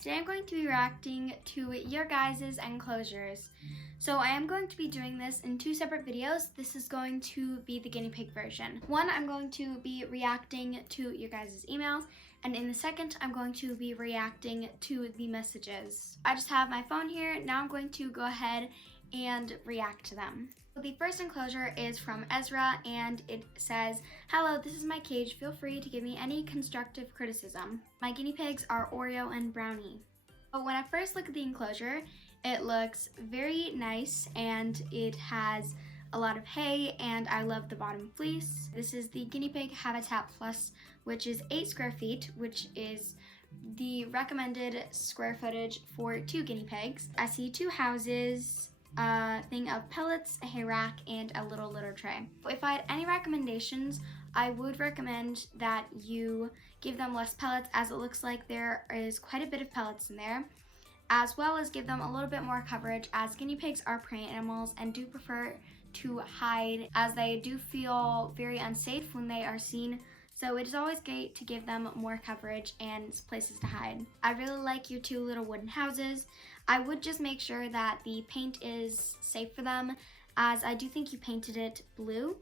Today I'm going to be reacting to your guys' enclosures. So I am going to be doing this in two separate videos. This is going to be the guinea pig version. One, I'm going to be reacting to your guys' emails, and in the second, I'm going to be reacting to the messages. I just have my phone here. Now I'm going to go ahead and react to them. So the first enclosure is from Ezra, and it says, "Hello, this is my cage. Feel free to give me any constructive criticism. My guinea pigs are Oreo and Brownie." But when I first look at the enclosure, it looks very nice and it has a lot of hay, and I love the bottom fleece. This is the Guinea Pig Habitat Plus, which is 8 square feet, which is the recommended square footage for 2 guinea pigs. I see 2 houses, a thing of pellets, a hay rack, and a little litter tray. If I had any recommendations, I would recommend that you give them less pellets, as it looks like there is quite a bit of pellets in there, as well as give them a little bit more coverage, as guinea pigs are prey animals and do prefer to hide, as they do feel very unsafe when they are seen. So it is always great to give them more coverage and places to hide. I really like your 2 little wooden houses. I would just make sure that the paint is safe for them, as I do think you painted it blue.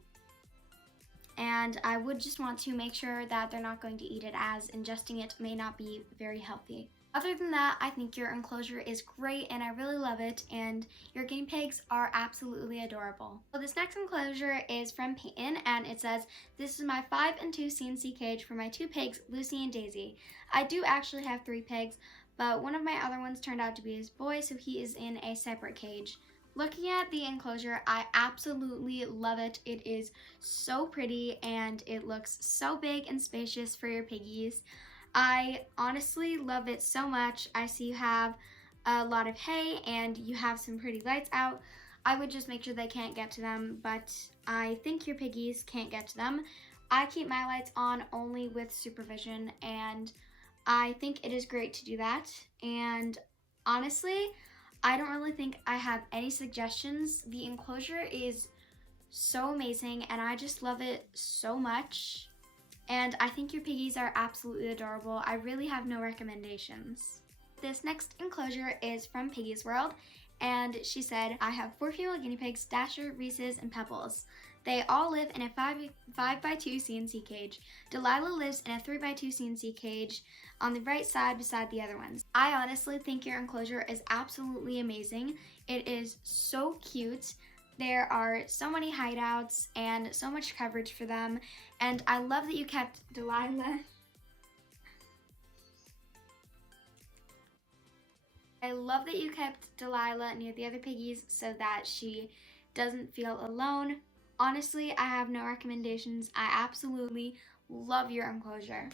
And I would just want to make sure that they're not going to eat it, as ingesting it may not be very healthy. Other than that, I think your enclosure is great and I really love it, and your guinea pigs are absolutely adorable. So this next enclosure is from Peyton, and it says, "This is my 5 and 2 CNC cage for my 2 pigs, Lucy and Daisy. I do actually have 3 pigs, but one of my other ones turned out to be his boy, so he is in a separate cage." Looking at the enclosure, I absolutely love it. It is so pretty and it looks so big and spacious for your piggies. I honestly love it so much. I see you have a lot of hay and you have some pretty lights out. I would just make sure they can't get to them, but I think your piggies can't get to them. I keep my lights on only with supervision, and I think it is great to do that. And honestly, I don't really think I have any suggestions. The enclosure is so amazing and I just love it so much. And I think your piggies are absolutely adorable. I really have no recommendations. This next enclosure is from Piggy's World, and she said, "I have 4 female guinea pigs, Dasher, Reese's, and Pebbles. They all live in a 5x2 CNC cage. Delilah lives in a 3x2 CNC cage on the right side beside the other ones." I honestly think your enclosure is absolutely amazing. It is so cute. There are so many hideouts and so much coverage for them, and I love that you kept Delilah. I love that you kept Delilah near the other piggies so that she doesn't feel alone. Honestly, I have no recommendations. I absolutely love your enclosure.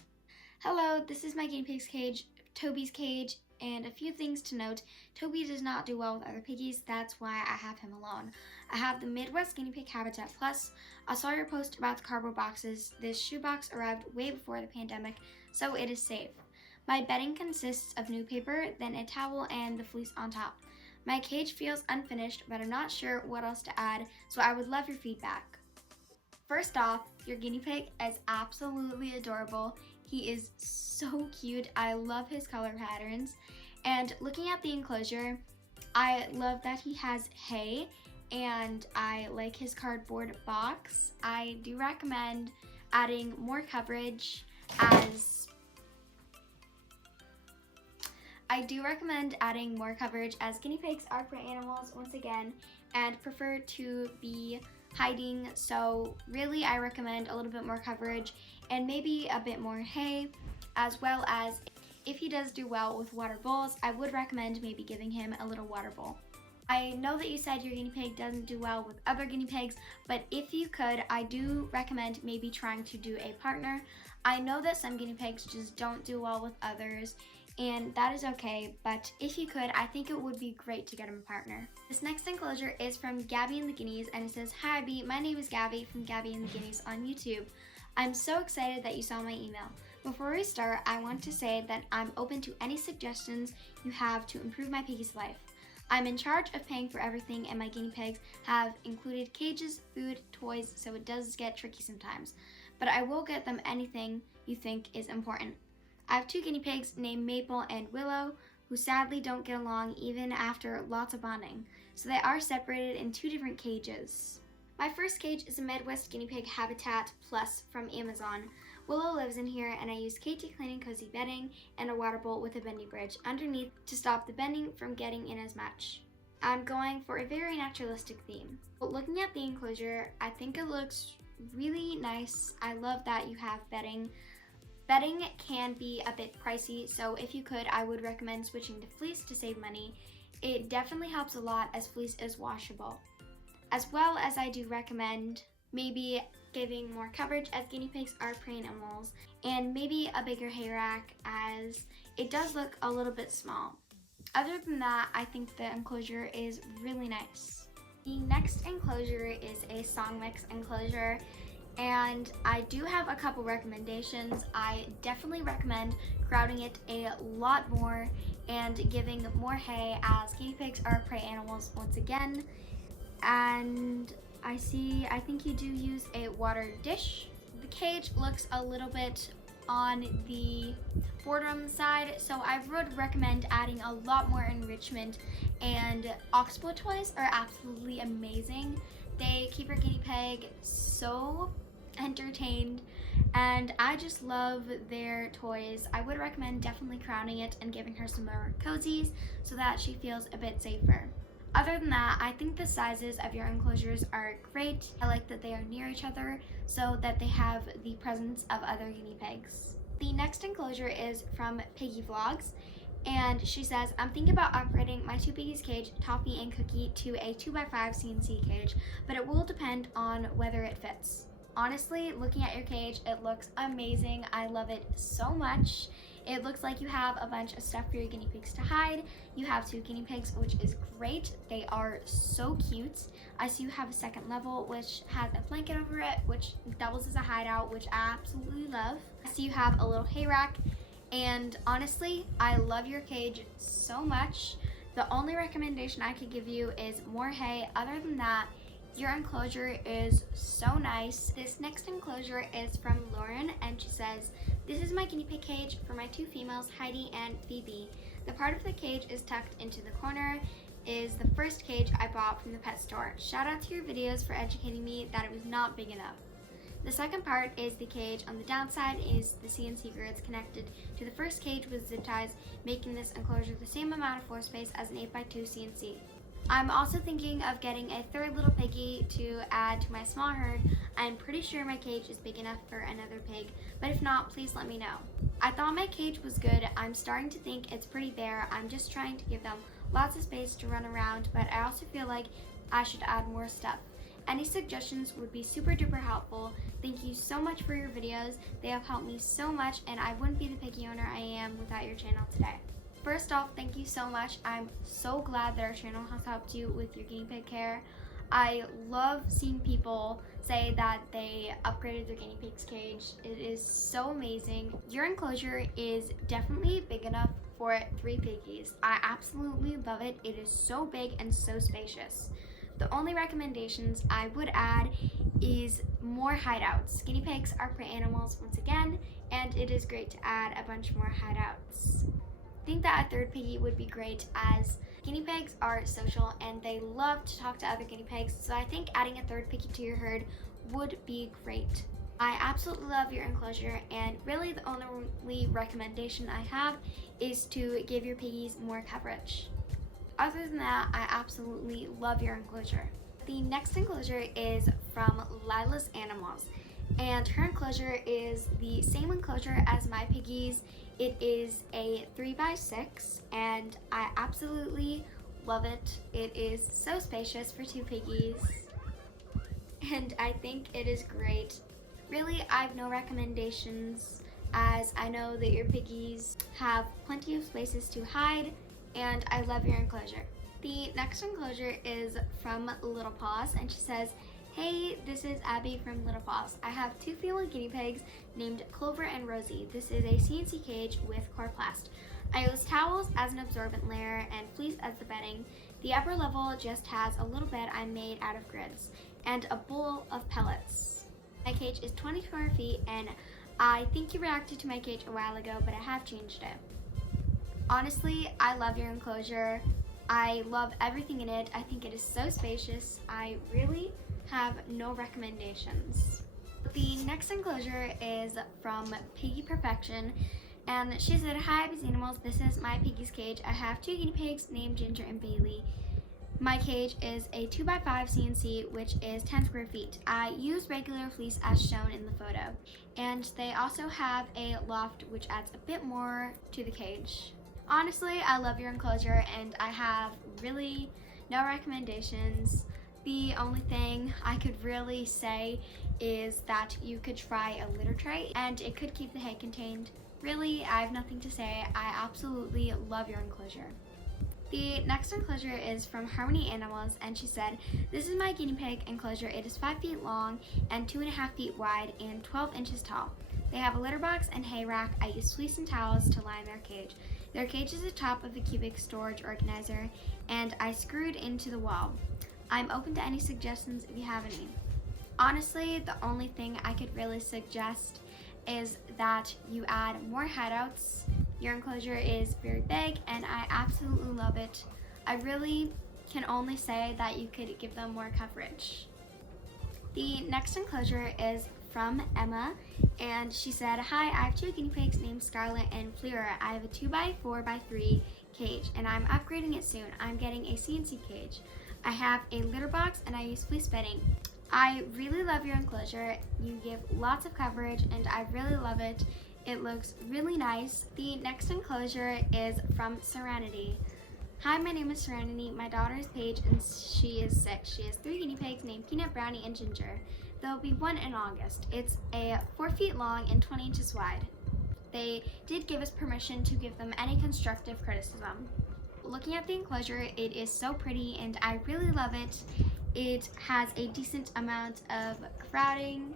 "Hello, this is my guinea pig's cage, Toby's cage, and a few things to note. Toby does not do well with other piggies, that's why I have him alone. I have the Midwest Guinea Pig Habitat Plus. I saw your post about the cardboard boxes. This shoebox arrived way before the pandemic, so it is safe. My bedding consists of new paper, then a towel and the fleece on top. My cage feels unfinished, but I'm not sure what else to add, so I would love your feedback." First off, your guinea pig is absolutely adorable. He is so cute. I love his color patterns. And looking at the enclosure, I love that he has hay, and I like his cardboard box. I do recommend adding more coverage, as guinea pigs are prey animals once again and prefer to be hiding. So really, I recommend a little bit more coverage and maybe a bit more hay, as well as if he does do well with water bowls, I would recommend maybe giving him a little water bowl. I know that you said your guinea pig doesn't do well with other guinea pigs, but if you could, I do recommend maybe trying to do a partner. I know that some guinea pigs just don't do well with others, and that is okay, but if you could, I think it would be great to get him a partner. This next enclosure is from Gabby and the Guineas, and it says, "Hi Abby, my name is Gabby from Gabby and the Guineas on YouTube. I'm so excited that you saw my email. Before we start, I want to say that I'm open to any suggestions you have to improve my piggy's life. I'm in charge of paying for everything, and my guinea pigs have included cages, food, toys, so it does get tricky sometimes. But I will get them anything you think is important. I have 2 guinea pigs named Maple and Willow, who sadly don't get along even after lots of bonding, so they are separated in 2 different cages. My first cage is a Midwest Guinea Pig Habitat Plus from Amazon. Willow lives in here, and I use KT Clean and Cozy bedding and a water bowl with a bendy bridge underneath to stop the bending from getting in as much. I'm going for a very naturalistic theme. But looking at the enclosure, I think it looks really nice. I love that you have bedding. Bedding can be a bit pricey, so if you could, I would recommend switching to fleece to save money. It definitely helps a lot as fleece is washable. As well as I do recommend maybe giving more coverage as guinea pigs are prey animals, and maybe a bigger hay rack as it does look a little bit small. Other than that, I think the enclosure is really nice. The next enclosure is a song mix enclosure, and I do have a couple recommendations. I definitely recommend crowding it a lot more and giving more hay as guinea pigs are prey animals once again. And I think you do use a water dish. The cage looks a little bit on the boredom side, so I would recommend adding a lot more enrichment, and oxbow toys are absolutely amazing. They keep your guinea pig so entertained, and I just love their toys. I would recommend definitely crowning it and giving her some more cozies so that she feels a bit safer. Other than that, I think the sizes of your enclosures are great. I like that they are near each other so that they have the presence of other guinea pigs. The next enclosure is from Piggy Vlogs, and she says, I'm thinking about upgrading my 2 piggies cage, Taffy and Cookie, to a 2x5 CNC cage, but it will depend on whether it fits. Honestly, looking at your cage, it looks amazing. I love it so much. It looks like you have a bunch of stuff for your guinea pigs to hide. You have 2 guinea pigs, which is great. They are so cute. I see you have a second level, which has a blanket over it, which doubles as a hideout, which I absolutely love. I see you have a little hay rack, and honestly, I love your cage so much. The only recommendation I could give you is more hay. Other than that, your enclosure is so nice. This next enclosure is from Lauren, and she says, this is my guinea pig cage for my 2 females, Heidi and Phoebe. The part of the cage is tucked into the corner is the first cage I bought from the pet store. Shout out to your videos for educating me that it was not big enough. The second part is the cage. On the downside is the CNC grids connected to the first cage with zip ties, making this enclosure the same amount of floor space as an 8x2 CNC. I'm also thinking of getting a 3rd little piggy to add to my small herd. I'm pretty sure my cage is big enough for another pig, but if not, please let me know. I thought my cage was good. I'm starting to think it's pretty bare. I'm just trying to give them lots of space to run around, but I also feel like I should add more stuff. Any suggestions would be super duper helpful. Thank you so much for your videos. They have helped me so much, and I wouldn't be the piggy owner I am without your channel today. First off, thank you so much. I'm so glad that our channel has helped you with your guinea pig care. I love seeing people say that they upgraded their guinea pig's cage. It is so amazing. Your enclosure is definitely big enough for 3 piggies. I absolutely love it. It is so big and so spacious. The only recommendations I would add is more hideouts. Guinea pigs are prey animals once again, and it is great to add a bunch more hideouts. I think that a 3rd piggy would be great as guinea pigs are social and they love to talk to other guinea pigs, so I think adding a 3rd piggy to your herd would be great. I absolutely love your enclosure, and really the only recommendation I have is to give your piggies more coverage. Other than that, I absolutely love your enclosure. The next enclosure is from Lila's Animals, and her enclosure is the same enclosure as my piggies. It is a 3x6, and I absolutely love it. It is so spacious for 2 piggies, and I think it is great. Really, I have no recommendations as I know that your piggies have plenty of places to hide, and I love your enclosure. The next enclosure is from Little Paws, and she says, hey, this is Abby from Little Paws. I have 2 female guinea pigs named Clover and Rosie. This is a CNC cage with chloroplast. I use towels as an absorbent layer and fleece as the bedding. The upper level just has a little bed I made out of grids and a bowl of pellets. My cage is 20 square feet, and I think you reacted to my cage a while ago, but I have changed it. Honestly, I love your enclosure. I love everything in it. I think it is so spacious. I really have no recommendations. The next enclosure is from Piggy Perfection, and she said, "Hi Abby's Animals, this is my piggy's cage. I have 2 guinea pigs named Ginger and Bailey. My cage is a 2x5 CNC, which is 10 square feet. I use regular fleece as shown in the photo, and they also have a loft which adds a bit more to the cage." Honestly, I love your enclosure and I have really no recommendations. The only thing I could really say is that you could try a litter tray and it could keep the hay contained. Really, I have nothing to say. I absolutely love your enclosure. The next enclosure is from Harmony Animals, and she said, "This is my guinea pig enclosure. It is 5 feet long and 2.5 feet wide and 12 inches tall. They have a litter box and hay rack. I use fleece and towels to line their cage. Their cage is atop of a cubic storage organizer, and I screwed into the wall. I'm open to any suggestions if you have any." Honestly, the only thing I could really suggest is that you add more headouts. Your enclosure is very big and I absolutely love it. I really can only say that you could give them more coverage. The next enclosure is from Emma, and she said, "Hi, I have 2 guinea pigs named Scarlet and Fleur. I have a 2x4x3 cage and I'm upgrading it soon. I'm getting a CNC cage. I have a litter box and I use fleece bedding. I really love your enclosure. You give lots of coverage and I really love it. It looks really nice." The next enclosure is from Serenity. "Hi, my name is Serenity. My daughter is Paige and she is 6. She has 3 guinea pigs named Peanut, Brownie, and Ginger. There will be 1 in August. It's a 4 feet long and 20 inches wide. They did give us permission to give them any constructive criticism." Looking at the enclosure, it is so pretty and I really love it. It has a decent amount of crowding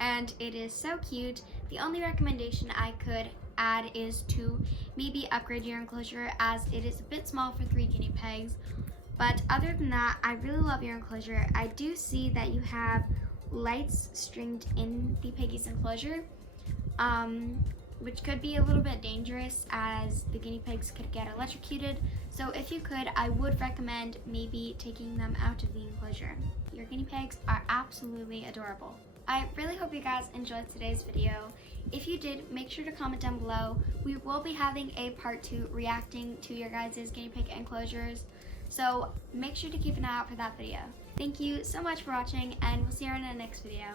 and it is so cute. The only recommendation I could add is to maybe upgrade your enclosure as it is a bit small for 3 guinea pigs. But other than that, I really love your enclosure. I do see that you have lights stringed in the piggy's enclosure, which could be a little bit dangerous as the guinea pigs could get electrocuted. So if you could, I would recommend maybe taking them out of the enclosure. Your guinea pigs are absolutely adorable. I really hope you guys enjoyed today's video. If you did, make sure to comment down below. We will be having a part 2 reacting to your guys' guinea pig enclosures, so make sure to keep an eye out for that video. Thank you so much for watching, and we'll see you in the next video.